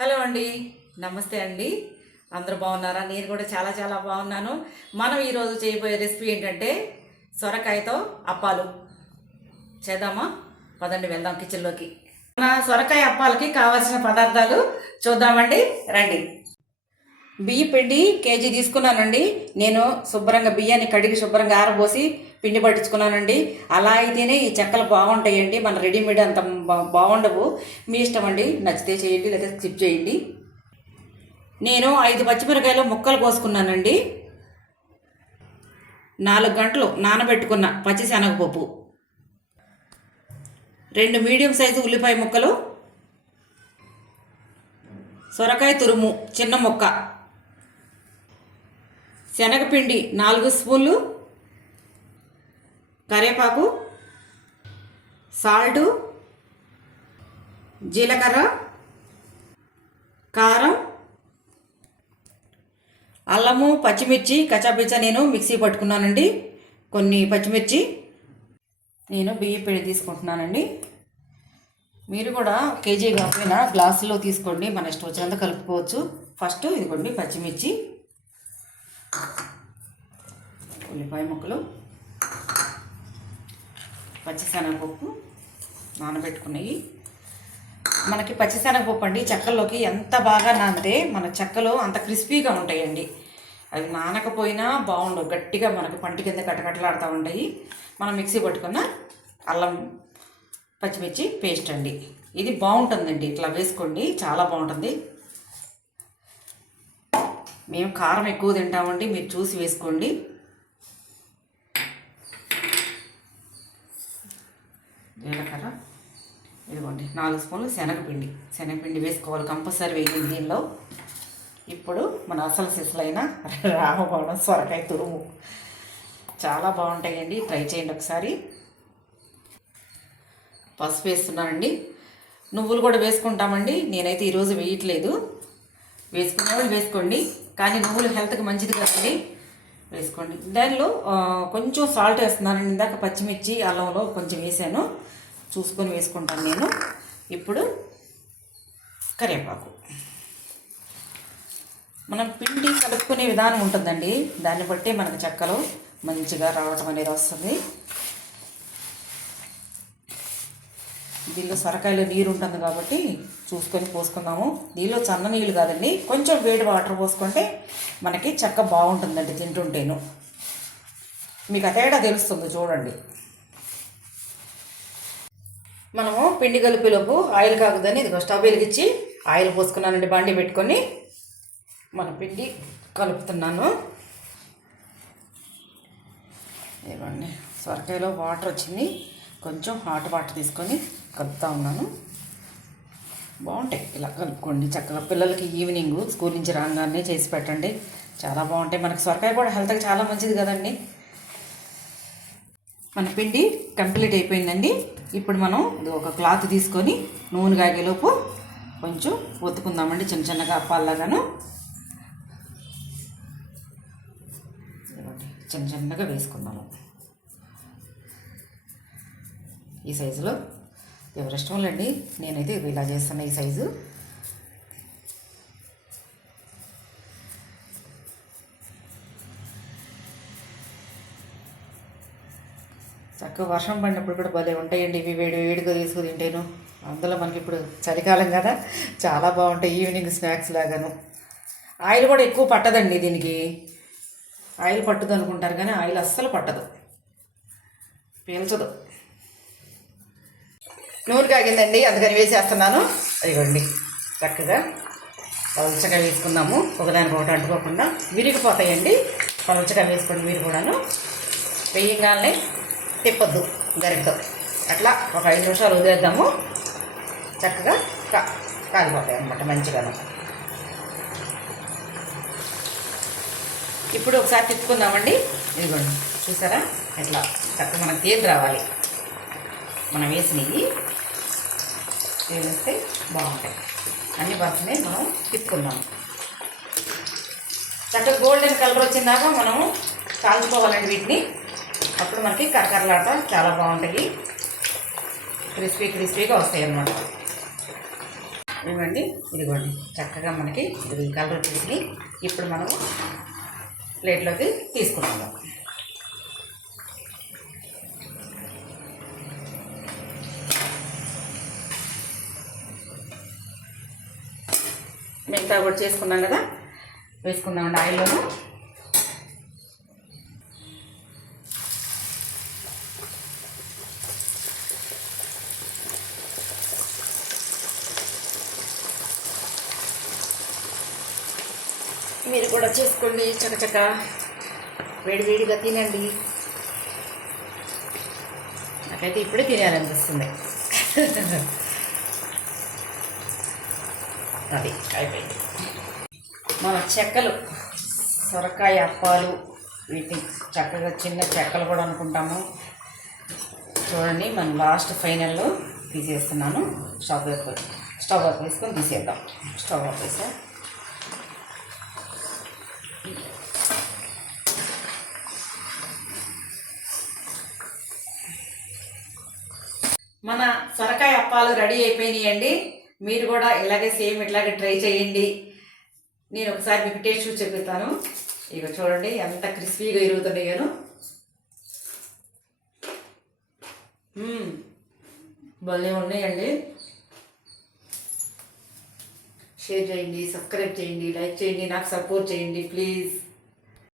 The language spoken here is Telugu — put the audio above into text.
హలో అండి. నమస్తే అండి. అందరూ బాగున్నారా? నేను కూడా చాలా చాలా బాగున్నాను. మనం ఈరోజు చేయబోయే రెసిపీ ఏంటంటే సొరకాయతో అప్పాలు. చేద్దామా? పదండి వెళ్దాం కిచెన్లోకి మన సొరకాయ అప్పాలకి కావాల్సిన పదార్థాలు చూద్దామండి. రండి. బియ్య పిండి కేజీ తీసుకున్నానండి. నేను శుభ్రంగా బియ్యాన్ని కడిగి శుభ్రంగా ఆరబోసి పిండి పట్టించుకున్నానండి. అలా అయితేనే ఈ చెక్కలు బాగుంటాయండి. మన రెడీమేడ్ అంత బాగుండవు. మీ ఇష్టం అండి. నచ్చితే చేయండి లేదా స్కిప్ చేయండి. నేను ఐదు పచ్చిమిరకాయలు ముక్కలు కోసుకున్నానండి. నాలుగు గంటలు నానబెట్టుకున్న పచ్చిశనగపప్పు. రెండు మీడియం సైజు ఉల్లిపాయ ముక్కలు. సొరకాయ తురుము చిన్న ముక్క. శనగపిండి నాలుగు స్పూన్లు. కరివేపాకు సాల్టు జీలకర్ర కారం అల్లము పచ్చిమిర్చి కచ్చాపిచ్చా నేను మిక్సీ పట్టుకున్నానండి. కొన్ని పచ్చిమిర్చి నేను బియ్య పిండి తీసుకుంటున్నానండి. మీరు కూడా కేజీ కాకపోయినా గ్లాసులో తీసుకోండి మన ఇష్టం వచ్చినంత కలుపుకోవచ్చు. ఫస్ట్ ఇదిగోండి పచ్చిమిర్చి ఉల్లిపాయ ముక్కలు. పచ్చిశనగపప్పు నానబెట్టుకున్నాయి. మనకి పచ్చిశనగపప్పు అండి చెక్కల్లోకి ఎంత బాగా నానితే మన చెక్కలు అంత క్రిస్పీగా ఉంటాయండి. అవి నానకపోయినా బాగుండవు గట్టిగా మనకు పంటి కింద కట్టకట్టలాడుతూ ఉంటాయి. మనం మిక్సీ పట్టుకున్న అల్లం పచ్చిమిర్చి పేస్ట్ అండి. ఇది బాగుంటుందండి ఇట్లా వేసుకోండి చాలా బాగుంటుంది. మేము కారం ఎక్కువ తింటామండి మీరు చూసి వేసుకోండి. జీలకర్ర ఇదిగోండి నాలుగు స్పూన్లు శనగపిండి. శనగపిండి వేసుకోవాలి కంపల్సరీ వేయండి దీనిలో. ఇప్పుడు మన అసలు సిసలైన రామభవనం సొరకాయ తురుము. చాలా బాగుంటాయండి ట్రై చేయండి ఒకసారి. పసుపు వేస్తున్నానండి. నువ్వులు కూడా వేసుకుంటామండి నేనైతే ఈరోజు వేయట్లేదు. వేసుకునే వాళ్ళు వేసుకోండి కానీ నువ్వులు హెల్త్కి మంచిది కదండి. వేసుకోండి. దానిలో కొంచెం సాల్ట్ వేస్తున్నానండి ఇందాక పచ్చిమిర్చి అల్లంలో కొంచెం వేసాను. చూసుకొని వేసుకుంటాను నేను. ఇప్పుడు కరివేపాకు. మనం పిండి కలుపుకునే విధానం ఉంటుందండి. దాన్ని బట్టి మనకు చెక్కలు మంచిగా రావటం అనేది వస్తుంది. దీనిలో సొరకాయలో నీరు ఉంటుంది కాబట్టి చూసుకొని పోసుకుందాము. దీనిలో చన్న నీళ్ళు కాదండి కొంచెం వేడి వాటర్ పోసుకుంటే మనకి చెక్క బాగుంటుందండి తింటుంటేను. మీకు ఆ తేడా తెలుస్తుంది చూడండి. మనము పిండి కలిపేలోపు ఆయిల్ కాకుదని ఇది స్టవ్ వెలిగించి ఆయిల్ పోసుకున్నానండి బండి పెట్టుకొని మన పిండి కలుపుతున్నాను. ఇవ్వండి సొరకాయలో వాటర్ వచ్చింది. కొంచెం హాట్ వాటర్ తీసుకొని కలుపుతూ ఉన్నాను. బాగుంటాయి. ఇలా కలుపుకోండి. చక్కగా పిల్లలకి ఈవినింగ్ స్కూల్ నుంచి రాగానే చేసి పెట్టండి. చాలా బాగుంటాయి. మనకి సొరకాయ కూడా హెల్త్కి చాలా మంచిది కదండి. మన పిండి కంప్లీట్ అయిపోయిందండి. ఇప్పుడు మనం ఇది ఒక క్లాత్ తీసుకొని నూనె కాగేలోపు కొంచెం ఒత్తుకుందామండి. చిన్న చిన్నగా అప్పాలాగాను చిన్న చిన్నగా వేసుకుందాము. ఈ సైజులో ఎవరి ఇష్టం లేండి. నేనైతే ఇలా చేస్తాను ఈ సైజు. చక్కగా వర్షం పడినప్పుడు కూడా భలే ఉంటాయండి ఇవి. వేడి వేడిగా తీసుకుని తింటేను. అందులో మనకి ఇప్పుడు చలికాలం కదా చాలా బాగుంటాయి ఈవినింగ్ స్నాక్స్ లాగాను. ఆయిల్ కూడా ఎక్కువ పట్టదండి దీనికి. ఆయిల్ పట్టదు అనుకుంటారు కానీ ఆయిల్ అస్సలు పట్టదు. పీల్చదు. నూనె కాగిందండి అందుకని వేసేస్తున్నాను. ఇదిగోండి చక్కగా పలుచగా వేసుకుందాము. ఒకదానికి అంటుకోకుండా విరిగిపోతాయండి. పలుచగా వేసుకోండి మీరు కూడాను. వేయంగానే తిప్పొద్దు గరిటతో. అట్లా ఒక ఐదు నిమిషాలు వదిలేద్దాము. చక్కగా కా కాలిపోతాయి అన్నమాట మంచిగాను. ఇప్పుడు ఒకసారి తిప్పుకుందామండి. ఇదిగోండి చూసారా? ఇట్లా చక్కగా మనకు తేలి రావాలి. మనం వేసినవి. వేస్తే బాగుంటాయి. అన్ని బర్త్నే మనం తిప్పుకుందాం. చక్కగా గోల్డెన్ కలర్ వచ్చిందాక మనము కాల్చుకోవాలండి వీటిని. అప్పుడు మనకి కరకరలాట చాలా బాగుంటాయి. క్రిస్పీ క్రిస్పీగా వస్తాయి అన్నమాట ఇవ్వండి ఇదిగోండి. చక్కగా మనకి ఇది కలర్ వచ్చేసి ఇప్పుడు మనం ప్లేట్లోకి తీసుకుందాం. మిగతా కూడా చేసుకున్నాం కదా? వేసుకుందామండి ఆయిల్లోనూ. మీరు కూడా చేసుకోండి చకచక. వేడివేడిగా తినండి. నాకైతే ఇప్పుడే తినాలనిపిస్తుంది. అది అయిపోయింది. మన చెక్కలు సొరకాయ అప్పాలు వీటిని చక్కగా చిన్న చెక్కలు కూడా అనుకుంటాము. చూడండి మనం లాస్ట్ ఫైనల్లో తీసేస్తున్నాను. స్టవ్ వైపు స్టవ్ ఆఫ్ వేసుకొని తీసేద్దాం. స్టవ్ ఆఫ్ వేసా మన సొరకాయ అప్పాలు రెడీ అయిపోయినాయండి. మీరు కూడా ఇలాగే సేమ్ ఇట్లాగే ట్రై చేయండి. నేను ఒకసారి మీకు టేస్ట్ చూసి చెప్తాను ఇక చూడండి ఎంత క్రిస్పీగా ఇరుగుతున్నాయో భలే ఉన్నాయండి. షేర్ చేయండి సబ్స్క్రైబ్ చేయండి లైక్ చేయండి నాకు సపోర్ట్ చేయండి ప్లీజ్.